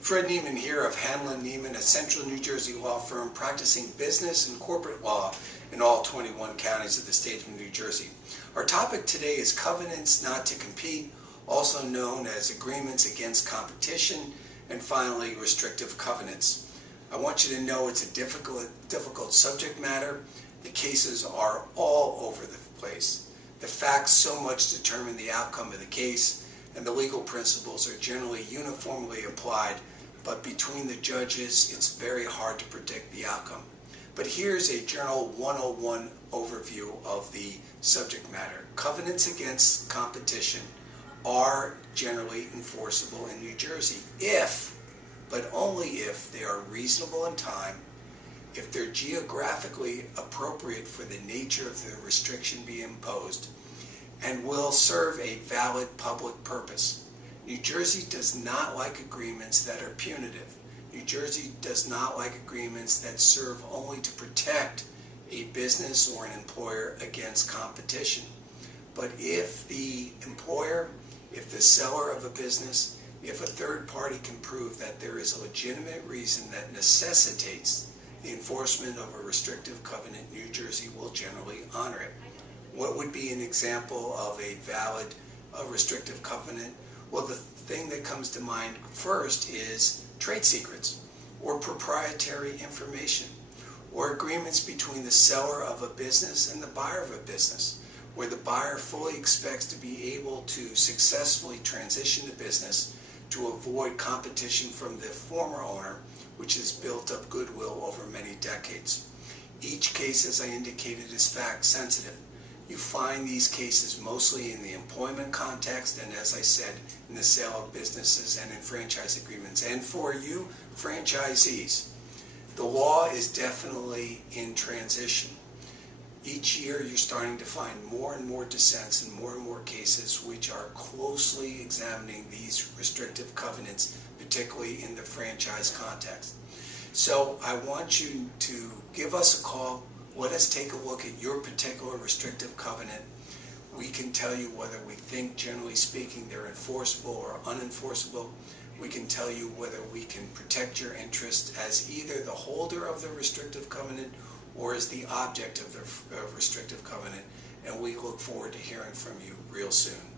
Fred Niemann here of Hanlon Niemann, a central New Jersey law firm practicing business and corporate law in all 21 counties of the state of New Jersey. Our topic today is covenants not to compete, also known as agreements against competition, and finally, restrictive covenants. I want you to know it's a difficult subject matter. The cases are all over the place. The facts so much determine the outcome of the case, and the legal principles are generally uniformly applied, but between the judges, it's very hard to predict the outcome. But here's a Journal 101 overview of the subject matter. Covenants against competition are generally enforceable in New Jersey if, but only if, they are reasonable in time, if they're geographically appropriate for the nature of the restriction being imposed, and will serve a valid public purpose. New Jersey does not like agreements that are punitive. New Jersey does not like agreements that serve only to protect a business or an employer against competition. But if the employer, if the seller of a business, if a third party can prove that there is a legitimate reason that necessitates the enforcement of a restrictive covenant, New Jersey will generally honor it. What would be an example of a valid restrictive covenant? Well, the thing that comes to mind first is trade secrets or proprietary information or agreements between the seller of a business and the buyer of a business, where the buyer fully expects to be able to successfully transition the business to avoid competition from the former owner, which has built up goodwill over many decades. Each case, as I indicated, is fact sensitive. You find these cases mostly in the employment context and, as I said, in the sale of businesses and in franchise agreements. And for you franchisees, the law is definitely in transition. Each year you're starting to find more and more dissents and more cases which are closely examining these restrictive covenants, particularly in the franchise context. So I want you to give us a call. Let us take a look at your particular restrictive covenant. We can tell you whether we think, generally speaking, they're enforceable or unenforceable. We can tell you whether we can protect your interest as either the holder of the restrictive covenant or as the object of the restrictive covenant. And we look forward to hearing from you real soon.